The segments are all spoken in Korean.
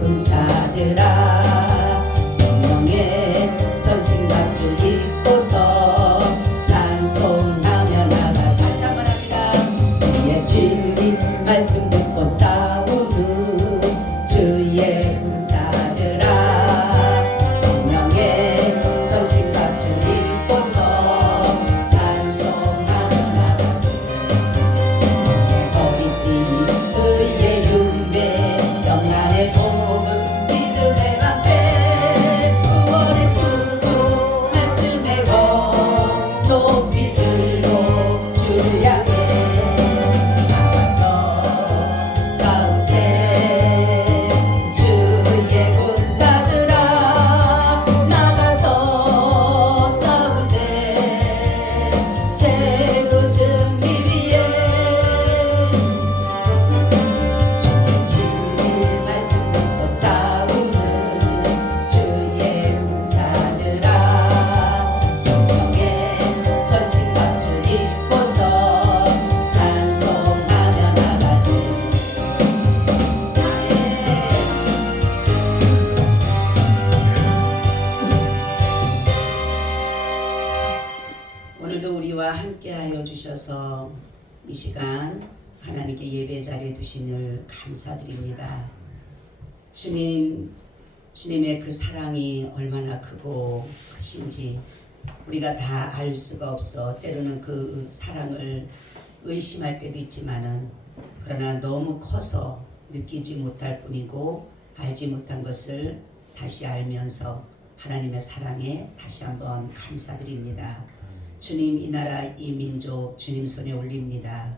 군사들아 성령의 전신갑주 입고서 찬송하며 나가. 다시 한번 합니다. 주의 진리 말씀 듣고 싸우는 주의 군사들아 성령의 전신갑주 입고서 찬송하며 나가세. 허리띠 의의 윤배 영안의 복음 믿음의 방패 구원의 투구 말씀의 거 높이 들고 주를 향해 나가서 싸우세. 주의 군사들아 나가서 싸우세. 최고 승리 위에 주의 진리 말씀 듣고 싸우는 주의 군사들아 성령의 전신갑주 입고서 찬송하며 나가세. 오늘도 우리와 함께하여 주셔서 이 시간 하나님께 예배 자리에 두신을 감사드립니다. 주님의 그 사랑이 얼마나 크고 크신지 우리가 다 알 수가 없어 때로는 그 사랑을 의심할 때도 있지만은 그러나 너무 커서 느끼지 못할 뿐이고 알지 못한 것을 다시 알면서 하나님의 사랑에 다시 한번 감사드립니다. 주님, 이 나라 이 민족 주님 손에 올립니다.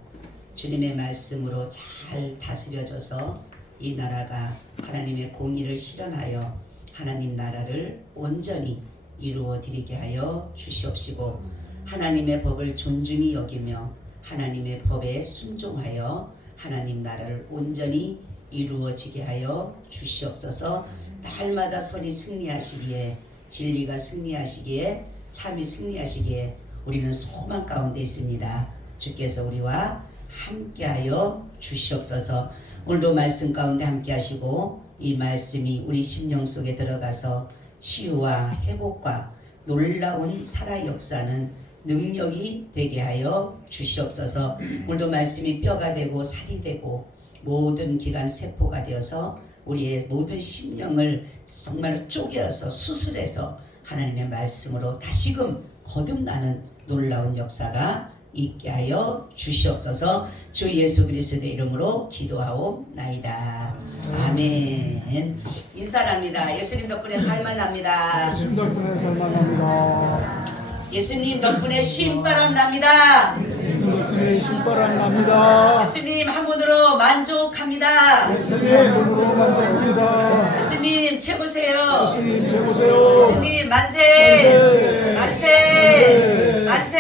주님의 말씀으로 잘 다스려져서 이 나라가 하나님의 공의를 실현하여 하나님 나라를 온전히 이루어 드리게 하여 주시옵시고 하나님의 법을 존중히 여기며 하나님의 법에 순종하여 하나님 나라를 온전히 이루어지게 하여 주시옵소서. 날마다 선이 승리하시기에 진리가 승리하시기에 참이 승리하시기에 우리는 소망 가운데 있습니다. 주께서 우리와 함께하여 주시옵소서. 오늘도 말씀 가운데 함께하시고 이 말씀이 우리 심령 속에 들어가서 치유와 회복과 놀라운 살아 역사는 능력이 되게 하여 주시옵소서. 오늘도 말씀이 뼈가 되고 살이 되고 모든 기관 세포가 되어서 우리의 모든 심령을 정말 쪼개어서 수술해서 하나님의 말씀으로 다시금 거듭나는 놀라운 역사가 있게 하여 주시옵소서. 주 예수 그리스도의 이름으로 기도하옵나이다. 아멘. 인사합니다. 예수님 덕분에 살만합니다. 예수님 덕분에 살만합니다. 예수님 덕분에 쉰바람 납니다. 예수님 덕분에 신바람 납니다. 예수님 한 분으로 만족합니다. 예수님 몸으로 만족합니다. 예수님 최고세요. 예수님 최고세요. 예수님 만세 만세 만세.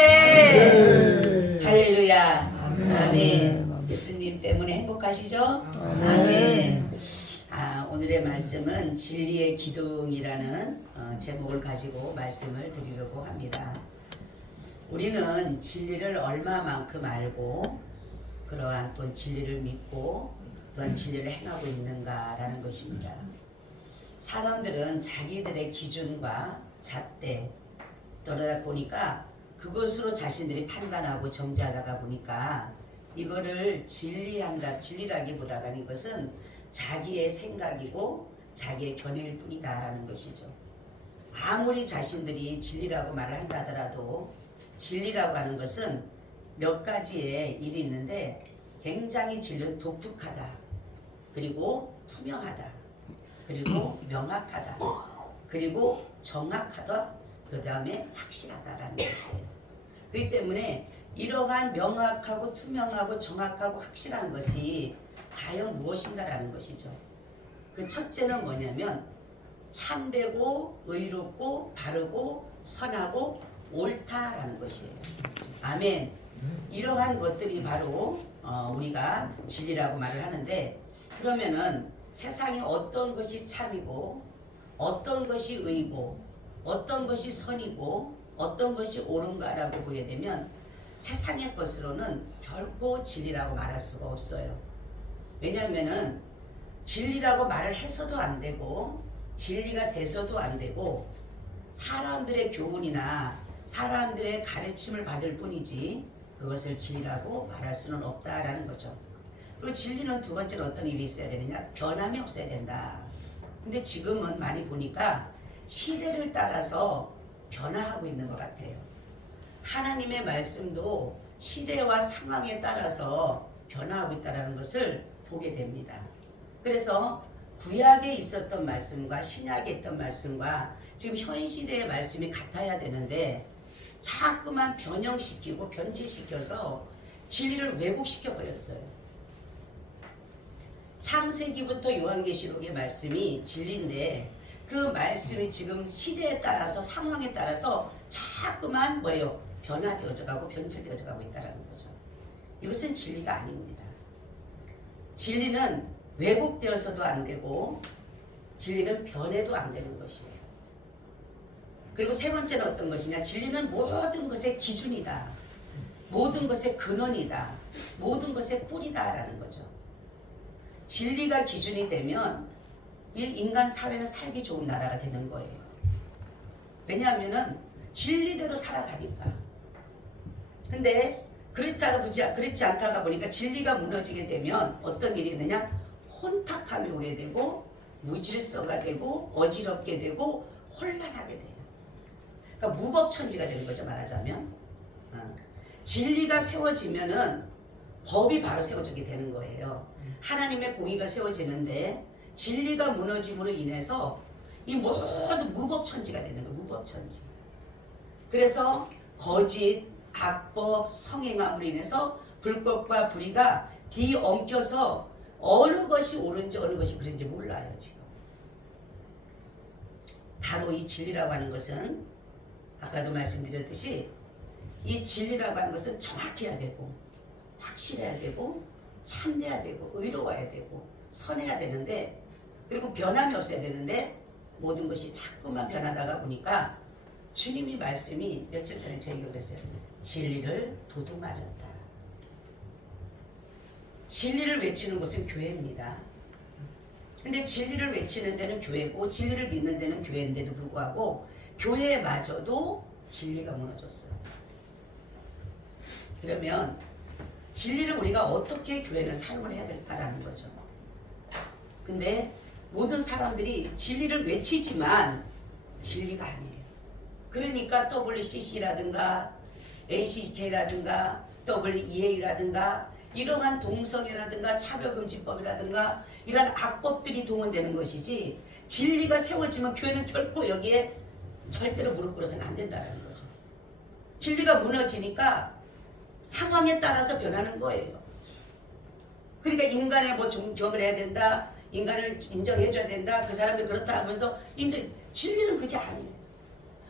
할렐루야. 아멘. 예수님 때문에 행복하시죠? 아멘. 오늘의 말씀은 진리의 기둥이라는 제목을 가지고 말씀을 드리려고 합니다. 우리는 진리를 얼마만큼 알고 그러한 또 진리를 믿고 또한 진리를 행하고 있는가라는 것입니다. 사람들은 자기들의 기준과 잣대 떨어다 보니까 그것으로 자신들이 판단하고 정죄하다가 보니까 이거를 진리라기보다는 이것은 자기의 생각이고 자기의 견해일 뿐이다라는 것이죠. 아무리 자신들이 진리라고 말을 한다 하더라도 진리라고 하는 것은 몇 가지의 일이 있는데 굉장히 진리는 독특하다. 그리고 투명하다. 그리고 명확하다. 그리고 정확하다. 그 다음에 확실하다라는 것이에요. 그렇기 때문에 이러한 명확하고 투명하고 정확하고 확실한 것이 과연 무엇인가라는 것이죠. 그 첫째는 뭐냐면 참되고 의롭고 바르고 선하고 옳다라는 것이에요. 아멘. 이러한 것들이 바로 우리가 진리라고 말을 하는데, 그러면은 세상에 어떤 것이 참이고 어떤 것이 의고 어떤 것이 선이고 어떤 것이 옳은가라고 보게 되면 세상의 것으로는 결코 진리라고 말할 수가 없어요. 왜냐하면은 진리라고 말을 해서도 안 되고 진리가 돼서도 안 되고 사람들의 교훈이나 사람들의 가르침을 받을 뿐이지 그것을 진리라고 말할 수는 없다라는 거죠. 그리고 진리는 두 번째는 어떤 일이 있어야 되느냐? 변함이 없어야 된다. 근데 지금은 많이 보니까 시대를 따라서 변화하고 있는 것 같아요. 하나님의 말씀도 시대와 상황에 따라서 변화하고 있다는 것을 보게 됩니다. 그래서 구약에 있었던 말씀과 신약에 있던 말씀과 지금 현 시대의 말씀이 같아야 되는데 자꾸만 변형시키고 변질시켜서 진리를 왜곡시켜 버렸어요. 창세기부터 요한계시록의 말씀이 진리인데 그 말씀이 지금 시대에 따라서 상황에 따라서 자꾸만 뭐예요? 변화되어져 가고 변질되어져 가고 있다는 거죠. 이것은 진리가 아닙니다. 진리는 왜곡되어서도 안 되고 진리는 변해도 안 되는 것이에요. 그리고 세 번째는 어떤 것이냐? 진리는 모든 것의 기준이다. 모든 것의 근원이다. 모든 것의 뿌리다라는 거죠. 진리가 기준이 되면 이 인간 사회는 살기 좋은 나라가 되는 거예요. 왜냐하면은 진리대로 살아가니까. 근데 그렇지 않다가 보니까 진리가 무너지게 되면 어떤 일이 있느냐? 혼탁함이 오게 되고 무질서가 되고 어지럽게 되고 혼란하게 돼요. 그러니까 무법천지가 되는 거죠, 말하자면. 진리가 세워지면은 법이 바로 세워지게 되는 거예요. 하나님의 공의가 세워지는데 진리가 무너짐으로 인해서 이 모든 무법천지가 되는 거예요. 무법천지. 그래서 거짓, 악법, 성행함으로 인해서 불꽃과 불의가 뒤엉켜서 어느 것이 옳은지 어느 것이 그른지 몰라요. 지금. 바로 이 진리라고 하는 것은 아까도 말씀드렸듯이 이 진리라고 하는 것은 정확해야 되고 확실해야 되고 참돼야 되고 의로워야 되고 선해야 되는데 그리고 변함이 없어야 되는데 모든 것이 자꾸만 변하다가 보니까 주님이 말씀이 며칠 전에 제 얘기가 그랬어요. 진리를 도둑맞았다. 진리를 외치는 곳은 교회입니다. 근데 진리를 외치는 데는 교회고 진리를 믿는 데는 교회인데도 불구하고 교회마저도 진리가 무너졌어요. 그러면 진리를 우리가 어떻게 교회는 사용을 해야 될까라는 거죠. 근데 모든 사람들이 진리를 외치지만 진리가 아니에요. 그러니까 WCC라든가 ACK라든가 WEA라든가 이러한 동성애라든가 차별금지법이라든가 이런 악법들이 동원되는 것이지 진리가 세워지면 교회는 결코 여기에 절대로 무릎 꿇어서는 안 된다는 거죠. 진리가 무너지니까 상황에 따라서 변하는 거예요. 그러니까 인간의 뭐 존경을 해야 된다. 인간을 인정해줘야 된다. 그 사람이 그렇다 하면서 진리는 그게 아니에요.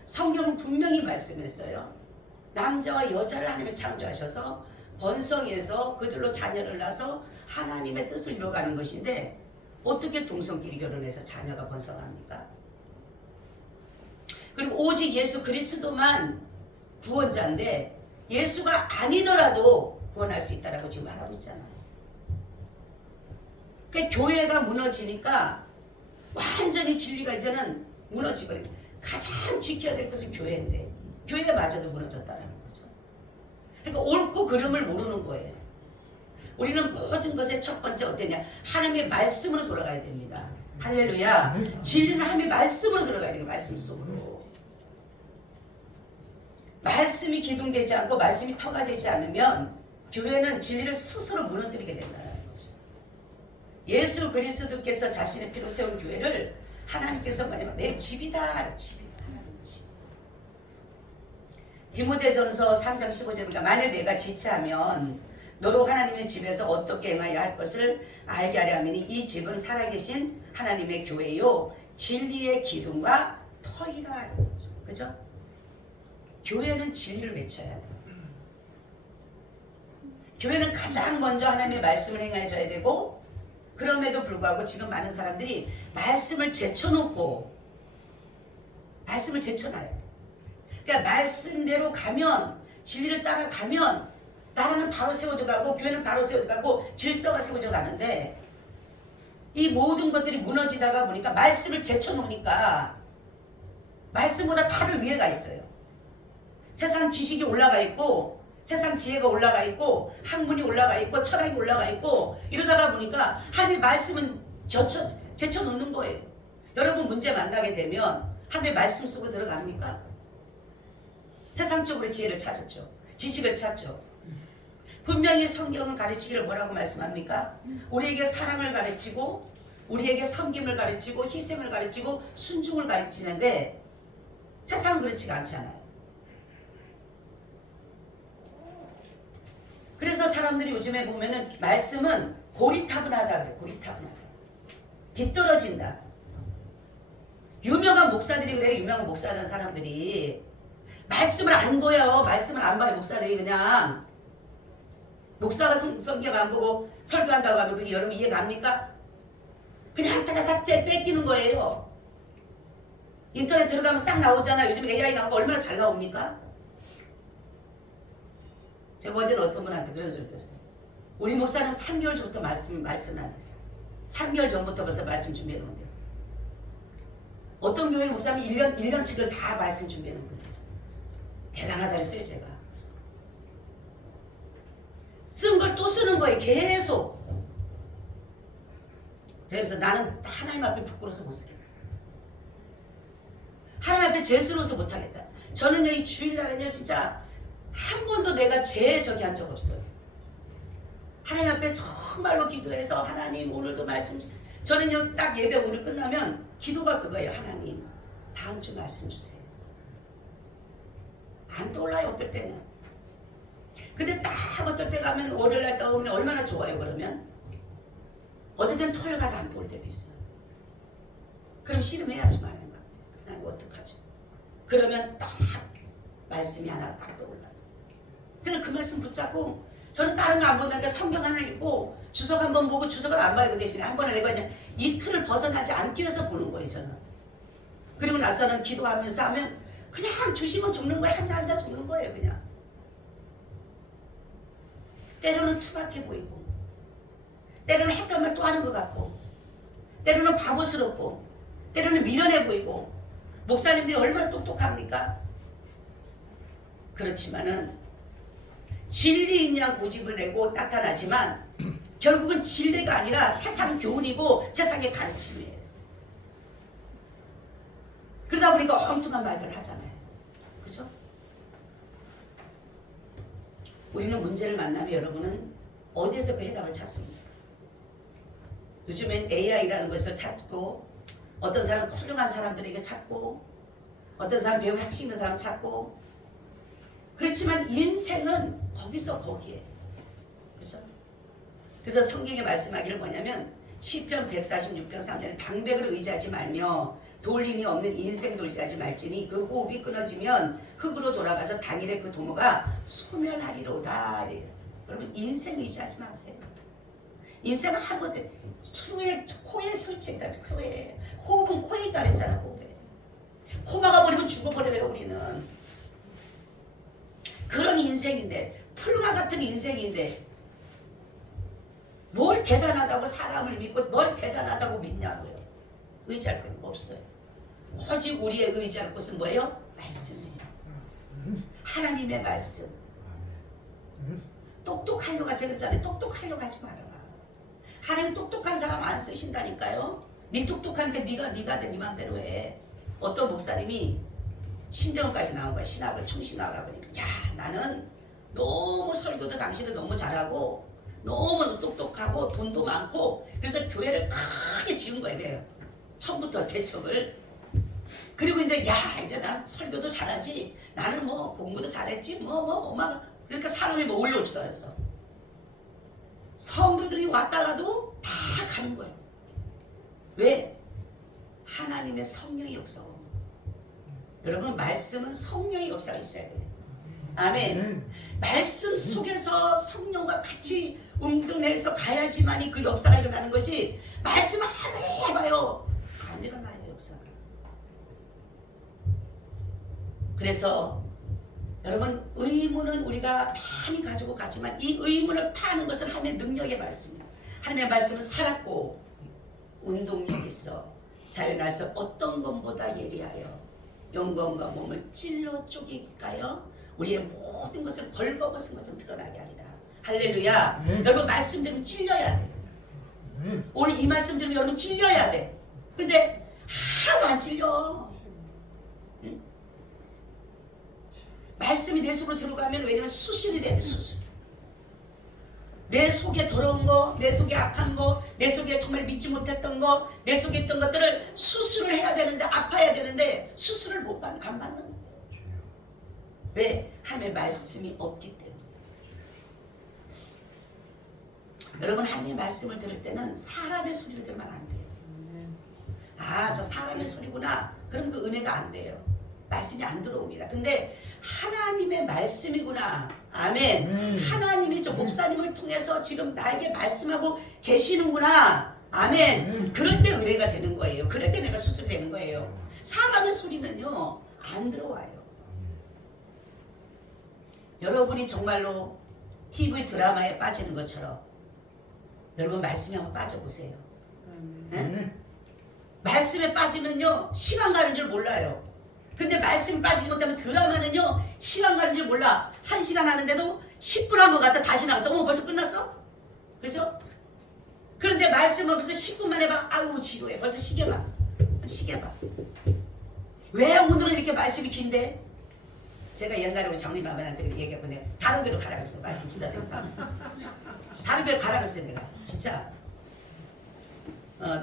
성경은 분명히 말씀했어요. 남자와 여자를 하나님이 창조하셔서 번성해서 그들로 자녀를 낳아서 하나님의 뜻을 이루어가는 것인데 어떻게 동성끼리 결혼해서 자녀가 번성합니까? 그리고 오직 예수 그리스도만 구원자인데 예수가 아니더라도 구원할 수 있다라고 지금 말하고 있잖아요. 그러니까 교회가 무너지니까 완전히 진리가 이제는 무너지버려요. 가장 지켜야 될 것은 교회인데 교회마저도 무너졌다는 거죠. 그러니까 옳고 그름을 모르는 거예요. 우리는 모든 것의 첫 번째 어떠냐? 하나님의 말씀으로 돌아가야 됩니다. 할렐루야. 진리는 하나님의 말씀으로 돌아가야 돼요. 말씀 속으로. 말씀이 기둥되지 않고 말씀이 터가 되지 않으면 교회는 진리를 스스로 무너뜨리게 된다는 거죠. 예수 그리스도께서 자신의 피로 세운 교회를 하나님께서 뭐냐면 내 집이다. 집이다. 하나님 집. 디모데전서 3장 15절입니다. 만일 내가 지체하면 너로 하나님의 집에서 어떻게 행하여야 할 것을 알게 하려 하면 이 집은 살아계신 하나님의 교회요 진리의 기둥과 터이라. 그죠? 교회는 진리를 외쳐야 돼요. 교회는 가장 먼저 하나님의 말씀을 행해줘야 되고 그럼에도 불구하고 지금 많은 사람들이 말씀을 제쳐놓고 말씀을 제쳐놔요. 그러니까 말씀대로 가면 진리를 따라가면 나라는 바로 세워져 가고 교회는 바로 세워져 가고 질서가 세워져 가는데 이 모든 것들이 무너지다가 보니까 말씀을 제쳐놓으니까 말씀보다 다른 위에가 있어요. 세상 지식이 올라가 있고 세상 지혜가 올라가 있고 학문이 올라가 있고 철학이 올라가 있고 이러다가 보니까 하나님의 말씀은 제쳐놓는 거예요. 여러분 문제 만나게 되면 하나님의 말씀 속으로 들어갑니까? 세상적으로 지혜를 찾았죠. 지식을 찾죠. 분명히 성경은 가르치기를 뭐라고 말씀합니까? 우리에게 사랑을 가르치고 우리에게 섬김을 가르치고 희생을 가르치고 순종을 가르치는데 세상은 그렇지가 않잖아요. 그래서 사람들이 요즘에 보면은 말씀은 고리타분하다 그래요. 고리타분하다. 뒤떨어진다. 유명한 목사들이 그래요. 유명한 목사라는 사람들이 말씀을 안 보여. 말씀을 안 봐요. 목사들이 그냥 목사가 성경 안 보고 설교한다고 하면 그게 여러분 이해 갑니까? 그냥 타타타 뺏기는 거예요. 인터넷 들어가면 싹 나오잖아요. 요즘 AI 나온 거 얼마나 잘 나옵니까? 제가 어제는 어떤 분한테 그런 소리 들었어요. 우리 목사는 3개월 전부터 말씀을 안 드세요. 3개월 전부터 벌써 말씀 준비해 놓은데요. 어떤 교회 목사는 1년치를 다 말씀 준비해 놓은 분이 있어요. 대단하다 그랬어요, 제가. 쓴 걸 또 쓰는 거예요, 계속. 그래서 나는 하나님 앞에 부끄러워서 못 쓰겠다. 하나님 앞에 죄스러워서 못 하겠다. 저는요, 이 주일날은요, 진짜 한 번도 내가 저기 한 적 없어요. 하나님 앞에 정말로 기도해서 하나님 오늘도 말씀 저는요 딱 예배 오늘 끝나면 기도가 그거예요. 하나님 다음 주 말씀 주세요. 안 떠올라요 어떨 때는. 근데 딱 어떨 때 가면 월요일날 떠오르면 얼마나 좋아요. 그러면 어떨 때는 토요일 가도 안 떠올 때도 있어요. 그럼 씨름해야지 말는 거야. 하나님 어떡하죠. 그러면 딱 말씀이 하나 딱 떠올라요. 그럼 그 말씀 붙잡고 저는 다른 거 안 본다니까 성경 하나 읽고 주석 한번 보고 주석을 안 봐요. 그 대신에 한 번에 내가 그냥 이 틀을 벗어나지 않기 위해서 보는 거예요. 저는. 그리고 나서는 기도하면서 하면 그냥 주시면 적는 거예요. 한자 한자 적는 거예요. 그냥. 때로는 투박해 보이고 때로는 했던 말 또 하는 것 같고 때로는 바보스럽고 때로는 미련해 보이고 목사님들이 얼마나 똑똑합니까? 그렇지만은 진리 있냐 고집을 내고 나타나지만 결국은 진리가 아니라 세상 교훈이고 세상의 가르침이에요. 그러다 보니까 엉뚱한 말들을 하잖아요. 그죠? 우리는 문제를 만나면 여러분은 어디에서 그 해답을 찾습니까? 요즘엔 AI라는 것을 찾고 어떤 사람은 훌륭한 사람들에게 찾고 어떤 사람은 배운 학식 있는 사람 찾고 그렇지만 인생은 거기서 거기에. 그렇죠? 그래서 성경에 말씀하기를 뭐냐면 시편 146편 3절에 방백을 의지하지 말며 돌림이 없는 인생도 의지하지 말지니 그 호흡이 끊어지면 흙으로 돌아가서 당일에 그 도모가 소멸하리로다. 여러분 인생 의지하지 마세요. 인생은 한 번도 코에 술책다. 코에 호흡은 코에 있다 그랬잖아. 호흡에 코 막아버리면 죽어버려요. 우리는 그런 인생인데 풀과 같은 인생인데 뭘 대단하다고 사람을 믿고 뭘 대단하다고 믿냐고요. 의지할 건 없어요. 오직 우리의 의지할 곳은 뭐예요? 말씀이에요. 하나님의 말씀. 똑똑하려고 제가 그랬잖아요. 똑똑하려고 하지 말아라. 하나님 똑똑한 사람 안 쓰신다니까요. 네 똑똑하니까 네가 네 맘대로 해. 어떤 목사님이 신대원까지 나온 거야. 신학을 충신 나가고 그러니까 야 나는 너무 설교도 당신도 너무 잘하고 너무 똑똑하고 돈도 많고 그래서 교회를 크게 지은 거예요. 내가 처음부터 개척을. 그리고 이제 난 설교도 잘하지 나는 뭐 공부도 잘했지 막 그러니까 사람이 뭐 올려오지도 않았어. 성도들이 왔다가도 다 가는 거예요. 왜? 하나님의 성령의 역사가 여러분 말씀은 성령의 역사가 있어야 돼요. 아멘. 말씀 속에서 성령과 같이 운동해서 가야지만이 그 역사가 일어나는 것이 말씀을 아무리 해봐요. 안 일어나요 역사가. 그래서 여러분 의문은 우리가 많이 가지고 가지만 이 의문을 파는 것은 하나님의 능력의 말씀이에요. 하나님의 말씀은 살았고 운동력 있어. 자연에서 어떤 것보다 예리하여 영광과 몸을 찔러 쪼개까요 우리의 모든 것을 벌거벗은 것좀 드러나게 하리라. 할렐루야. 여러분 말씀 들으면 찔려야 돼. 오늘 이 말씀 들으면 여러분 찔려야 돼. 근데 하나도 안 찔려. 응? 말씀이 내 속으로 들어가면 왜냐면 수술이 돼야 돼. 수술. 내 속에 더러운 거, 내 속에 악한 거, 내 속에 정말 믿지 못했던 거, 내 속에 있던 것들을 수술을 해야 되는데, 아파야 되는데 수술을 안 받는 거예요. 왜? 하나님의 말씀이 없기 때문에. 여러분 하나님의 말씀을 들을 때는 사람의 소리를 들으면 안 돼요. 아, 저 사람의 소리구나. 그럼 그 은혜가 안 돼요. 말씀이 안 들어옵니다. 근데 하나님의 말씀이구나. 아멘. 하나님이 저 목사님을 통해서 지금 나에게 말씀하고 계시는구나. 아멘. 그럴 때 은혜가 되는 거예요. 그럴 때 내가 수술되는 거예요. 사람의 소리는요 안 들어와요. 여러분이 정말로 TV 드라마에 빠지는 것처럼 여러분 말씀에 한번 빠져보세요. 네? 말씀에 빠지면요 시간 가는 줄 몰라요. 근데 말씀 빠지지 못하면 드라마는요 시간 가는 줄 몰라. 1시간 하는데도 10분 한 것 같다 다시 나갔어. 벌써 끝났어? 그죠? 그런데 말씀을 벌써 10분만 해봐. 아우 지루해. 벌써 시계 봐. 왜 오늘은 이렇게 말씀이 긴데? 제가 옛날에 우리 장로님한테 얘기했고 내가 다른 교회로 가라 그랬어. 말씀 긴다 생각하면 다른 교회 가라 그랬어요. 내가 진짜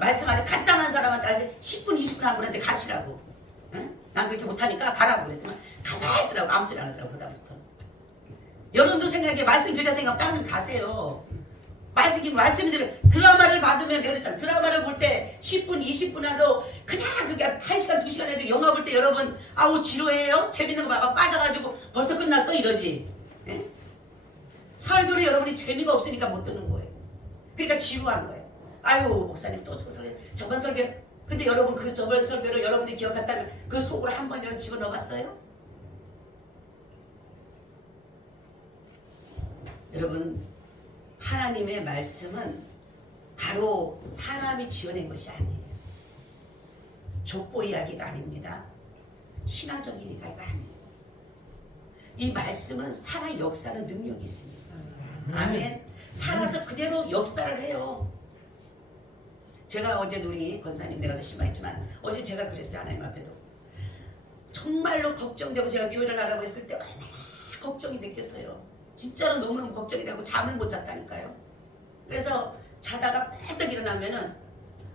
말씀 아주 간단한 사람한테 10분 20분 한 분한테 가시라고. 응? 난 그렇게 못하니까 가라고 그랬더니 가라 했더라고. 아무 소리 안 하더라고. 그다음부터 여러분도 생각해. 말씀 들다 생각 다른 데 가세요. 말씀들 드라마를 받으면 그렇잖아. 드라마를 볼 때 10분 20분 하도 그냥 그게 1시간 2시간 해도 영화 볼 때 여러분 아우 지루해요? 재밌는 거 막 빠져가지고 벌써 끝났어 이러지. 예? 설교를 여러분이 재미가 없으니까 못 듣는 거예요. 그러니까 지루한 거예요. 아유 목사님 또 저번 설교 근데 여러분 그 저번 설교를 여러분들이 기억했다면 그 속으로 한 번이라도 집어넣어봤어요? 여러분 하나님의 말씀은 바로 사람이 지어낸 것이 아니에요. 족보 이야기가 아닙니다. 신화적 이야기가 아니에요. 이 말씀은 살아 역사하는 능력이 있습니다. 아멘. 살아서 그대로 역사를 해요. 제가 어제 우리 권사님 내가서 실망했지만 어제 제가 그랬어요. 하나님 앞에도 정말로 걱정되고 제가 교회를 하라고 했을 때 얼마나 걱정이 느꼈어요. 진짜로 너무너무 걱정이 되고 잠을 못 잤다니까요. 그래서 자다가 펄떡 일어나면은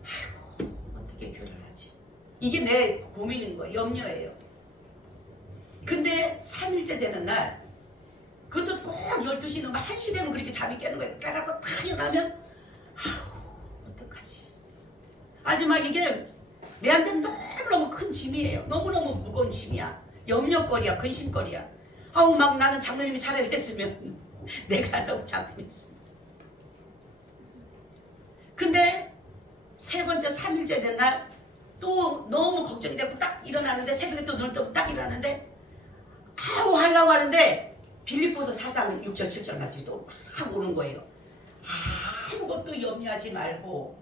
아이고 어떻게 교회를 하지? 이게 내 고민인 거예요. 염려예요. 근데 3일째 되는 날 그것도 꼭 12시 넘어 1시 되면 그렇게 잠이 깨는 거예요. 깨갖고 탁 일어나면 아우 어떡하지? 아주 막 이게 내한테 너무너무 큰 짐이에요. 너무너무 무거운 짐이야. 염려거리야. 근심거리야. 아우 막 나는 장로님이 차라리 했으면 내가 하라고 장로님했습니다. 근데 세 번째 3일째 된 날 또 너무 걱정이 되고 딱 일어나는데 새벽에 또 눈을 뜨고 딱 일어나는데 아우 하려고 하는데 빌립보서 4장 6절 7절 말씀이 또 막 오는 거예요. 아무것도 염려하지 말고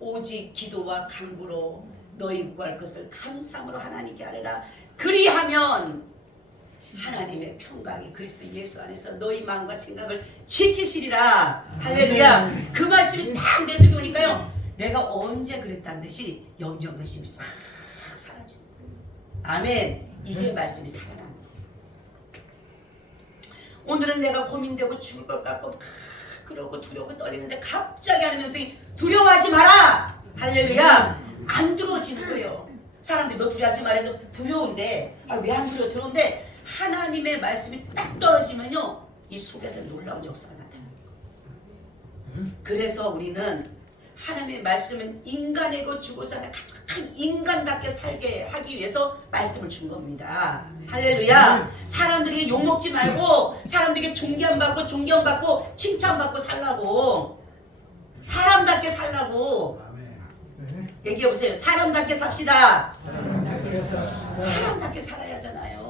오직 기도와 간구로 너희 구할 것을 감사함으로 하나님께 아뢰라. 그리하면 하나님의 평강이 그리스도 예수 안에서 너희 마음과 생각을 지키시리라. 할렐루야. 그 말씀이 딱 내 속에 오니까요 내가 언제 그랬다는 듯이 염려 근심이 싹 사라져. 아멘. 이게 말씀이 살아나는 거예요. 오늘은 내가 고민되고 죽을 것 같고 그러고 두려워 떨리는데 갑자기 하는 음성이 두려워하지 마라. 할렐루야. 안 들어오지는 거예요. 사람들이 너 두려워하지 말아도 두려운데 왜 안 두려워? 들어온데 하나님의 말씀이 딱 떨어지면요 이 속에서 놀라운 역사가 나타나요. 그래서 우리는 하나님의 말씀은 인간이고 죽어서 가장 인간답게 살게 하기 위해서 말씀을 준 겁니다. 할렐루야. 사람들에게 욕먹지 말고 사람들에게 존경받고 칭찬받고 살라고. 사람답게 살라고. 얘기해보세요. 사람답게 삽시다. 사람답게 살아야 하잖아요.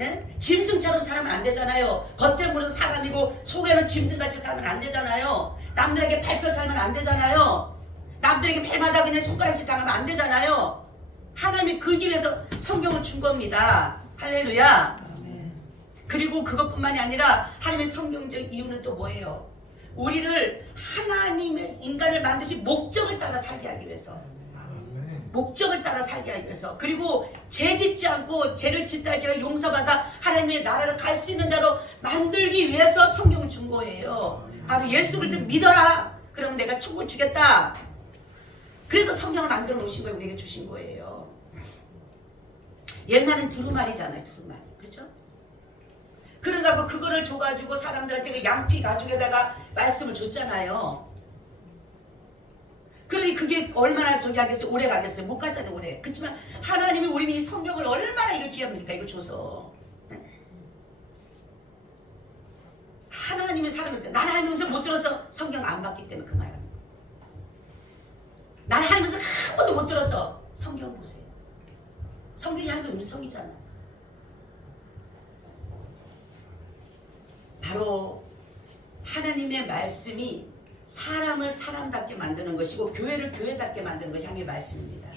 예? 짐승처럼 살면 안 되잖아요. 겉에는 사람이고 속에는 짐승같이 살면 안 되잖아요. 남들에게 밟혀 살면 안 되잖아요. 남들에게 벨마다 그냥 손가락질 당하면 안 되잖아요. 하나님이 그러기 위해서 성경을 준 겁니다. 할렐루야. 그리고 그것뿐만이 아니라 하나님의 성경적 이유는 또 뭐예요? 우리를 하나님의 인간을 만드신 목적을 따라 살게 하기 위해서, 목적을 따라 살게 하기 위해서, 그리고 죄 짓지 않고 죄를 짓다 할지라도 용서받아 하나님의 나라를 갈 수 있는 자로 만들기 위해서 성경을 준 거예요. 바로 예수 그리스도를 믿어라. 그러면 내가 천국을 주겠다. 그래서 성경을 만들어 놓으신 거예요. 우리에게 주신 거예요. 옛날엔 두루마리잖아요. 두루마리. 그렇죠? 그러다가 그거를 줘가지고 사람들한테 그 양피 가죽에다가 말씀을 줬잖아요. 그러니 그게 얼마나 저기 하겠어요? 오래 가겠어요? 못 가잖아요. 오래. 그렇지만 하나님이 우리는 이 성경을 얼마나 이거 귀합니까? 이거 줘서. 하나님의 사람이죠. 나는 하나님 음성 못 들어서 성경 안 받기 때문에 그 말합니다. 나는 하나님 음성 한 번도 못 들어서 성경 보세요. 성경이 하나님의 음성이잖아. 바로 하나님의 말씀이 사람을 사람답게 만드는 것이고 교회를 교회답게 만드는 것이 하나님의 말씀입니다.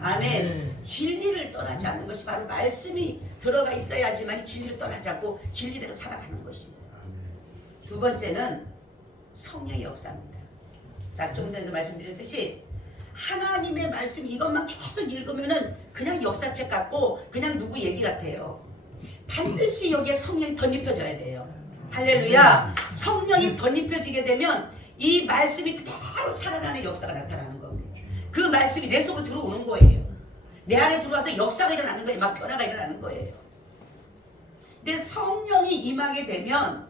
아멘. 진리를 떠나지 않는 것이 바로 말씀이 들어가 있어야지만 진리를 떠나지 않고 진리대로 살아가는 것입니다. 두 번째는 성령의 역사입니다. 자, 조금 전에도 말씀드렸듯이 하나님의 말씀 이것만 계속 읽으면은 그냥 역사책 같고 그냥 누구 얘기 같아요. 반드시 여기에 성령이 덧입혀져야 돼요. 할렐루야. 성령이 덧입혀지게 되면 이 말씀이 그대로 살아나는 역사가 나타나는 겁니다. 그 말씀이 내 속으로 들어오는 거예요. 내 안에 들어와서 역사가 일어나는 거예요. 막 변화가 일어나는 거예요. 근데 성령이 임하게 되면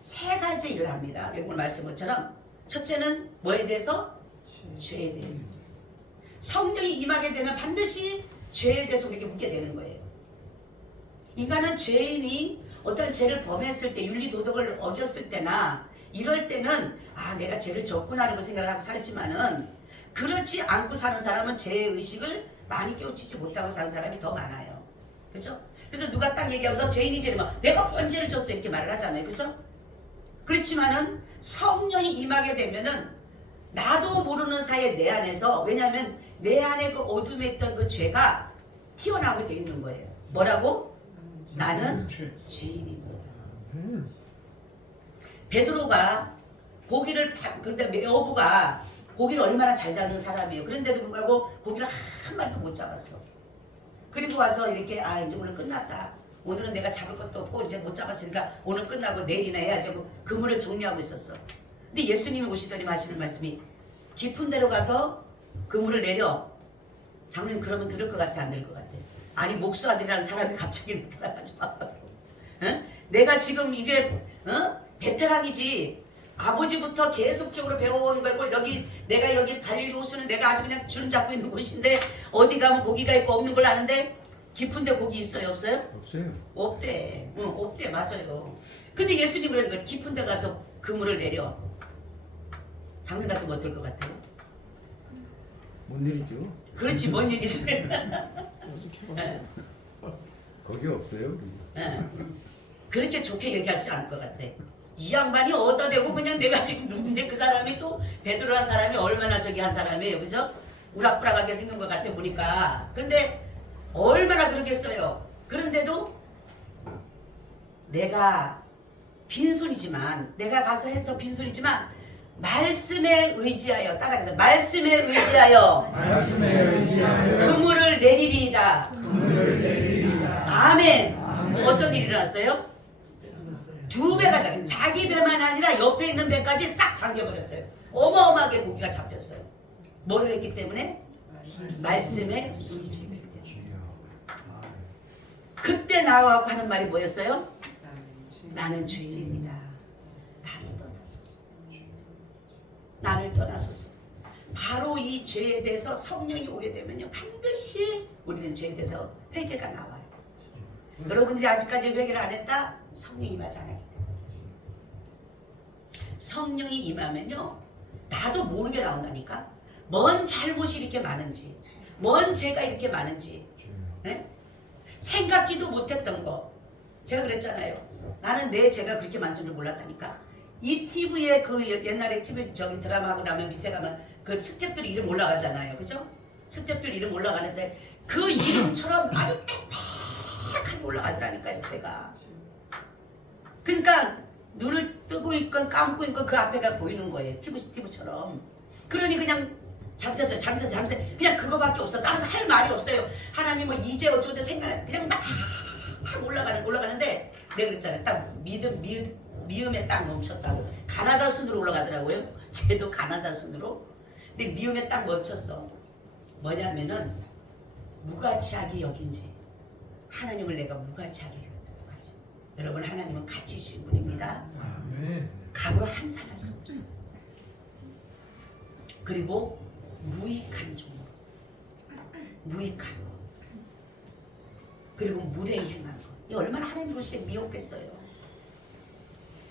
세 가지 일을 합니다. 여기 오늘 말씀 것처럼 첫째는 뭐에 대해서? 죄에 대해서. 성령이 임하게 되면 반드시 죄에 대해서 우리에게 묻게 되는 거예요. 인간은 죄인이 어떤 죄를 범했을 때, 윤리도덕을 어겼을 때나 이럴 때는 아 내가 죄를 졌구나 하는 거 생각을 하고 살지만은 그렇지 않고 사는 사람은 죄의식을 많이 깨우치지 못하고 사는 사람이 더 많아요. 그렇죠? 그래서 누가 딱 얘기하고 너 죄인이지 이러면 내가 뭔 죄를 졌어 이렇게 말을 하잖아요. 그렇죠? 그렇지만은 성령이 임하게 되면은 나도 모르는 사이에 내 안에서, 왜냐하면 내 안에 그 어둠에 있던 그 죄가 튀어나오게 돼 있는 거예요. 뭐라고? 나는 죄인입니다. 베드로가 고기를 근데 여부가 고기를 얼마나 잘 잡는 사람이에요. 그런데도 불구하고 고기를 한 마리도 못 잡았어. 그리고 와서 이렇게 아 이제 오늘 끝났다. 오늘은 내가 잡을 것도 없고 이제 못 잡았으니까 오늘 끝나고 내일이나 해야지 하고 그물을 정리하고 있었어. 근데 예수님이 오시더니 하시는 말씀이 깊은 데로 가서 그물을 내려. 장로님 그러면 들을 것 같아 안 들을 것 같아? 아니 목수아들이라는 사람이 갑자기 나타나가지고 응? 내가 지금 이게 베테랑이지. 아버지부터 계속적으로 배워온 거고 내가 여기 발리로스는 내가 아주 그냥 주름 잡고 있는 곳인데 어디 가면 고기가 있고 없는 걸 아는데 깊은데 고기 있어요 없어요? 없어요. 없대. 응 없대 맞아요. 근데 예수님 그러니까 깊은데 가서 그물을 내려. 장면 같은 거 어떨 것 같아요? 뭔 일이죠? 그렇지 뭔 얘기지. 거기 없어요. 그렇게 좋게 얘기하지 않을 것 같아. 이 양반이 어디다 대고 그냥 내가 지금 누군데 그 사람이 또 베드로란 사람이 얼마나 저기 한 사람이에요. 그죠? 우락부락하게 생긴 것 같아 보니까. 근데 얼마나 그러겠어요. 그런데도 내가 빈손이지만 내가 가서 해서 빈손이지만 말씀에 의지하여 따라가서 말씀에 의지하여 그물을 내리리이다. 아멘. 어떤 일이 일어났어요? 두 배가 자기 배만 아니라 옆에 있는 배까지 싹 잠겨버렸어요. 어마어마하게 고기가 잡혔어요. 뭐를 했기 때문에? 말씀에 의지했기 때문에. 그때 나와서 하는 말이 뭐였어요? 나는 죄인입니다. 나를 떠나소서. 나를 떠나소서. 바로 이 죄에 대해서 성령이 오게 되면요 반드시 우리는 죄에 대해서 회개가 나와요. 여러분들이 아직까지 회개를 안 했다? 성령이 임하지 않았기 때문에. 성령이 임하면요 나도 모르게 나온다니까. 뭔 잘못이 이렇게 많은지, 뭔 죄가 이렇게 많은지, 네? 생각지도 못했던 거. 제가 그랬잖아요. 나는 내 죄가 그렇게 많은 줄 몰랐다니까. 이 TV에 그 옛날에 TV 저기 드라마 하고 나면 밑에 가면 그 스텝들 이름 올라가잖아요. 그죠? 스텝들 이름 올라가는데 그 이름처럼 아주 빽빽하게 올라가더라니까요. 제가. 그러니까 눈을 뜨고 있건 감고 있건 그 앞에가 보이는 거예요. TV처럼. 그러니 그냥 잘못했어요. 그냥 그거밖에 없어. 다른 거 할 말이 없어요. 하나님은 이제 어쩌고 생각해. 그냥 막 올라가는데 내가 그랬잖아요. 딱 미음에 딱 멈췄다고. 가나다 순으로 올라가더라고요. 쟤도 가나다 순으로. 근데 미움에 딱 멈췄어. 뭐냐면은 무가치하게 여긴지. 하나님을 내가 무가치하게 여긴지. 여러분 하나님은 가치이신 분입니다. 아멘. 감으로 한산할 수 없어. 그리고 무익한 종으로. 무익한 거. 그리고 무례히 행한 거. 이 얼마나 하나님 보시기에 미웠겠어요.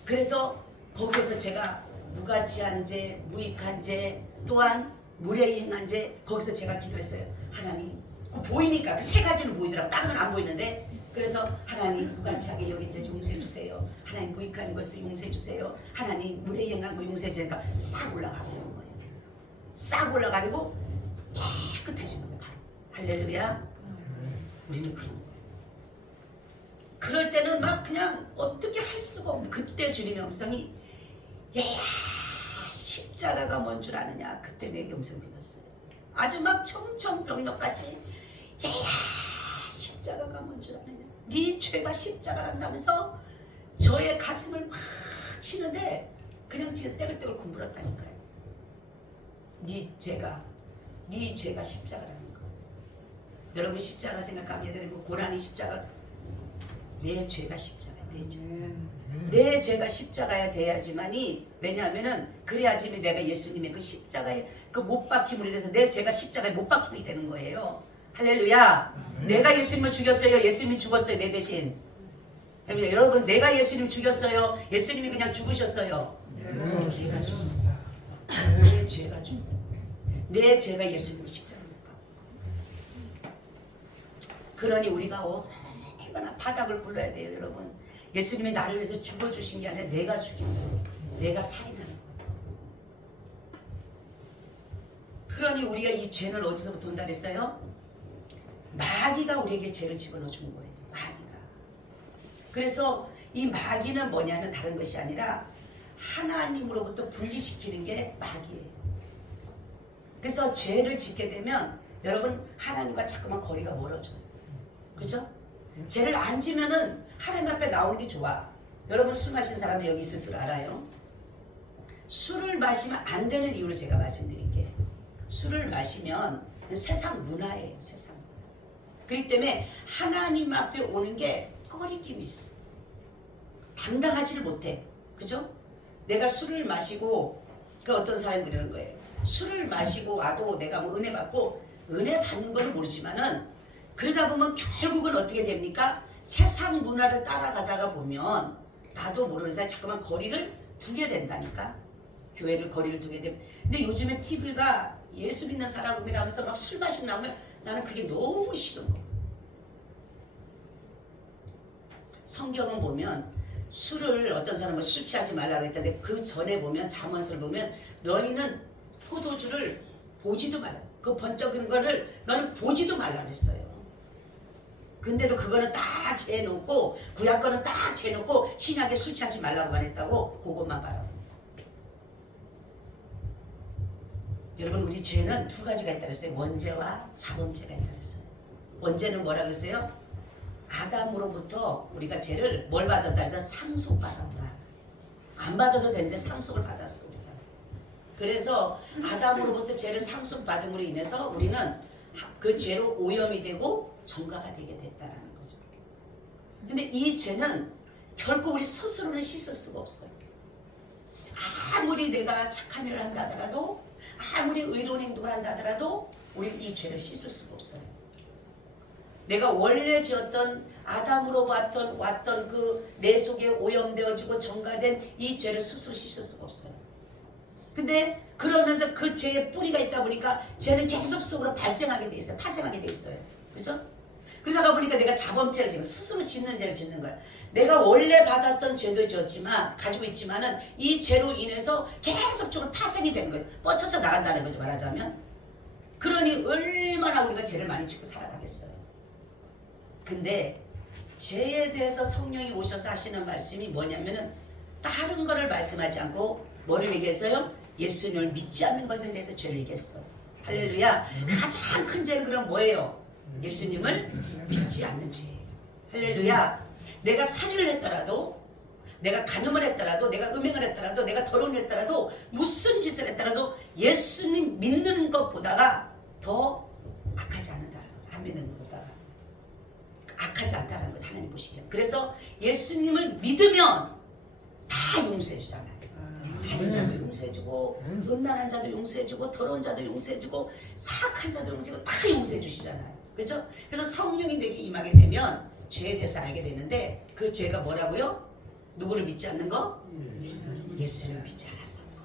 그래서 거기에서 제가 무가치한 죄, 무익한 죄, 또한 무례히 행한 죄, 거기서 제가 기도했어요. 하나님, 보이니까 그 세 가지는 보이더라고. 다른 건 안 보이는데. 그래서 하나님 무가치하게 여긴 죄 용서해 주세요. 하나님 무익한 것을 용서해 주세요. 하나님 무례히 행한 거 용서해 주니까 싹 올라가는 거예요. 싹 올라가고 깨끗해지는 거예요. 할렐루야. 우리는 그런 거예요. 그럴 때는 막 그냥 어떻게 할 수가 없는 그때 주님의 음성이 야 십자가가 뭔 줄 아느냐. 그때 내게 음성 들렸어요. 아주 막 청청병력같이 야 십자가가 뭔 줄 아느냐. 네 죄가 십자가란다면서 저의 가슴을 막 치는데 그냥 지금 떼글떼글 굶물었다니까요. 네 죄가 십자가라는 거. 여러분 십자가 생각하면 얘들이 뭐 고난이 십자가. 내 죄가 십자가. 내 죄가 십자가야 돼야지만이. 왜냐하면은 그래야지만 내가 예수님의 그 십자가에 그 못 박힘으로 인해서 내 죄가 십자가에 못 박힘이 되는 거예요. 할렐루야. 내가 예수님을 죽였어요. 예수님이 죽었어요. 내 대신. 여러분 내가 예수님 죽였어요. 예수님이 그냥 죽으셨어요. 내가 죽었어. 내 죄가 죽었어. 내 죄가 예수님을 십자가에 못 박혀. 그러니 우리가 얼마나 바닥을 굴러야 돼요. 여러분 예수님이 나를 위해서 죽어주신 게 아니라 내가 죽인 거예요. 내가 살인하는 거예요. 그러니 우리가 이 죄는 어디서부터 온다 그랬어요? 마귀가 우리에게 죄를 집어넣어 준 거예요. 마귀가. 그래서 이 마귀는 뭐냐면 다른 것이 아니라 하나님으로부터 분리시키는 게 마귀예요. 그래서 죄를 짓게 되면 여러분 하나님과 자꾸만 거리가 멀어져요. 그렇죠? 죄를 안 지면은 하나님 앞에 나오는 게 좋아. 여러분 술 마신 사람들 여기 있을 줄 알아요? 술을 마시면 안 되는 이유를 제가 말씀드릴게요. 술을 마시면 세상 문화예요. 세상. 그렇기 때문에 하나님 앞에 오는 게 꺼리낌이 있어. 당당하지를 못해. 그죠? 내가 술을 마시고 그 어떤 사람이 그러는 거예요. 술을 마시고 와도 내가 뭐 은혜 받고 은혜 받는 걸 모르지만은 그러다 보면 결국은 어떻게 됩니까? 세상 문화를 따라가다가 보면 나도 모르는 사이 자꾸만 거리를 두게 된다니까. 교회를 거리를 두게 되면. 근데 요즘에 TV가 예수 믿는 사람이라면서 막 술 마시고 나오면 나는 그게 너무 싫은 거. 성경은 보면 술을 어떤 사람은 술 취하지 말라고 했는데 그 전에 보면 잠언서를 보면 너희는 포도주를 보지도 말라. 그 번쩍이는 거를 너는 보지도 말라 그랬어요. 근데도 그거는 다 재놓고 구약 거는 다 재놓고 신약에 술 취하지 말라고만 했다고. 그것만 봐요. 여러분 우리 죄는 두 가지가 있다 그랬어요. 원죄와 자범죄가 있다 그랬어요. 원죄는 뭐라 그랬어요? 아담으로부터 우리가 죄를 뭘 받았다 그래서 상속받았다. 안 받아도 되는데 상속을 받았어 우리가. 그래서 아담으로부터 죄를 상속받음으로 인해서 우리는 그 죄로 오염이 되고 전가가 되게 됐다라는 거죠. 근데 이 죄는 결코 우리 스스로는 씻을 수가 없어요. 아무리 내가 착한 일을 한다 하더라도 아무리 의로운 행동을 한다 하더라도 우리는 이 죄를 씻을 수가 없어요. 내가 원래 지었던 아담으로 왔던 그 내 속에 오염되어지고 전가된 이 죄를 스스로 씻을 수가 없어요. 근데 그러면서 그 죄의 뿌리가 있다 보니까 죄는 계속 속으로 발생하게 돼 있어요. 파생하게 돼 있어요. 그렇죠? 그러다가 보니까 내가 자범죄를 지금 스스로 짓는 죄를 짓는 거야. 내가 원래 받았던 죄도 지었지만 가지고 있지만은 이 죄로 인해서 계속적으로 파생이 되는 거예요. 뻗쳐져 나간다는 거죠, 말하자면. 그러니 얼마나 우리가 죄를 많이 짓고 살아가겠어요. 근데 죄에 대해서 성령이 오셔서 하시는 말씀이 뭐냐면은 다른 거를 말씀하지 않고 뭐를 얘기했어요? 예수님을 믿지 않는 것에 대해서 죄를 얘기했어. 할렐루야. 가장 큰 죄는 그럼 뭐예요? 예수님을 믿지 않는 죄예요. 할렐루야. 내가 살인을 했더라도, 내가 간음을 했더라도, 내가 음행을 했더라도, 내가 더러운 일 했더라도, 무슨 짓을 했더라도 예수님 믿는 것보다가 더 악하지 않는다는 거죠. 안 믿는 것보다가 악하지 않다는 거죠. 하나님 보시기에. 그래서 예수님을 믿으면 다 용서해 주잖아요. 살인자도 용서해주고, 음란한 자도 용서해주고, 더러운 자도 용서해주고, 사악한 자도 용서해주고, 다 용서해 주시잖아요. 그렇죠? 그래서 성령이 내게 임하게 되면 죄에 대해서 알게 되는데, 그 죄가 뭐라고요? 누구를 믿지 않는 거? 예수를 믿지 않았던 거.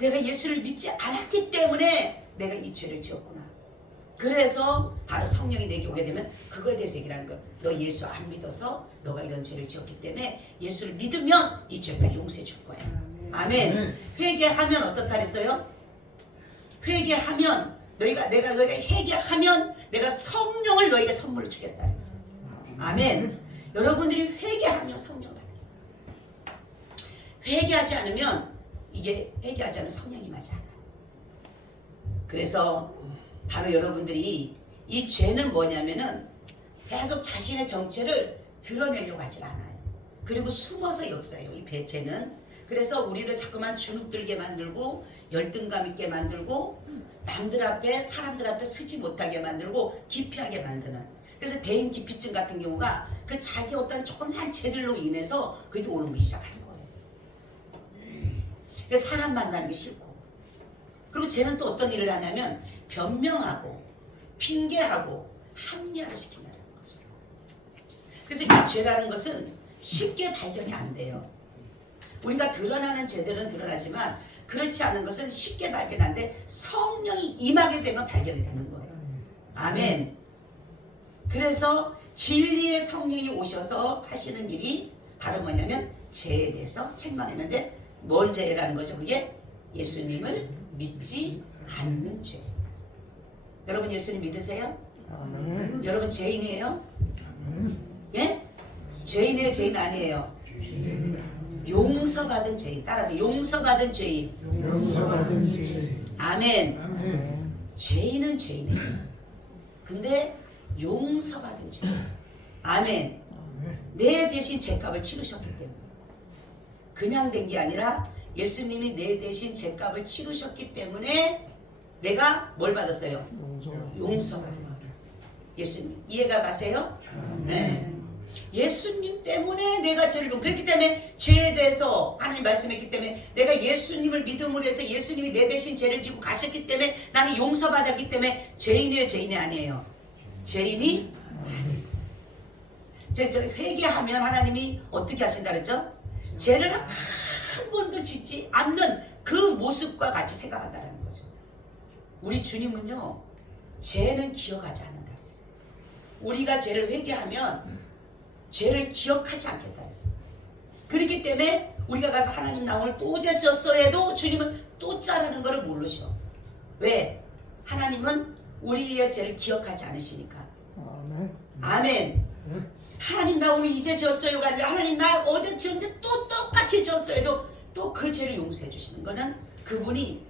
내가 예수를 믿지 않았기 때문에 내가 이 죄를 지었구나. 그래서 바로 성령이 내게 오게 되면 그거에 대해서 얘기를 하는 거예요. 너 예수 안 믿어서 너가 이런 죄를 지었기 때문에 예수를 믿으면 이 죄가 용서해 줄 거야. 아멘. 회개하면 어떻다 그랬어요? 회개하면 너희가 회개하면 내가 성령을 너희에게 선물로 주겠다 그랬어요. 아멘. 여러분들이 회개하면 성령을 받아요. 회개하지 않으면 회개하지 않으면 성령이 임하지 않아요. 그래서 바로 여러분들이 이 죄는 뭐냐면은 계속 자신의 정체를 드러내려고 하질 않아요. 그리고 숨어서 역사해요. 이 죄는. 그래서 우리를 자꾸만 주눅들게 만들고 열등감 있게 만들고 남들 앞에 사람들 앞에 서지 못하게 만들고 기피하게 만드는. 그래서 대인 기피증 같은 경우가 그 자기 어떤 조그만 죄들로 인해서 그게 오는 시작하는 거예요. 그래서 사람 만나는 게 싫고. 그리고 쟤는 또 어떤 일을 하냐면 변명하고 핑계하고 합리화를 시킨다는 거죠. 그래서 이 죄라는 것은 쉽게 발견이 안 돼요. 우리가 드러나는 죄들은 드러나지만 그렇지 않은 것은 쉽게 발견하는데 성령이 임하게 되면 발견이 되는 거예요. 아멘. 그래서 진리의 성령이 오셔서 하시는 일이 바로 뭐냐면 죄에 대해서 책망했는데 뭔 죄라는 거죠? 그게 예수님을 믿지 않는 죄. 여러분 예수님 믿으세요? 여러분 죄인이에요? 예? 죄인이에요? 죄인 아니에요? 용서받은 죄인. 따라서 용서받은 죄인. 용서받은 죄인. 아멘. 죄인은 죄인이에요. 근데 용서받은 죄인. 아멘. 내 대신 죄값을 치르셨기 때문에. 그냥 된 게 아니라 예수님이 내 대신 죄값을 치르셨기 때문에 내가 뭘 받았어요? 용서받은 거예요. 예수님 이해가 가세요? 네. 예수님 때문에 내가 죄를 본. 그렇기 때문에 죄에 대해서 하나님 말씀했기 때문에 내가 예수님을 믿음으로 해서 예수님이 내 대신 죄를 지고 가셨기 때문에 나는 용서받았기 때문에 죄인이에요? 죄인이 아니에요? 죄인이 저 회개하면 하나님이 어떻게 하신다 그랬죠? 죄를 한 번도 짓지 않는 그 모습과 같이 생각한다는 거죠. 우리 주님은요 죄는 기억하지 않는다 그랬어요. 우리가 죄를 회개하면 죄를 기억하지 않겠다 그랬어요. 그렇기 때문에 우리가 가서 하나님 나 오늘 또 죄 졌어 해도 주님은 또 짜라는 것을 모르셔. 왜? 하나님은 우리의 죄를 기억하지 않으시니까. 아멘. 하나님 나 오늘 이제 졌어요가 아니라 하나님 나 어제 지었는데 또 똑같이 졌어요 해도 또 그 죄를 용서해 주시는 거는 그분이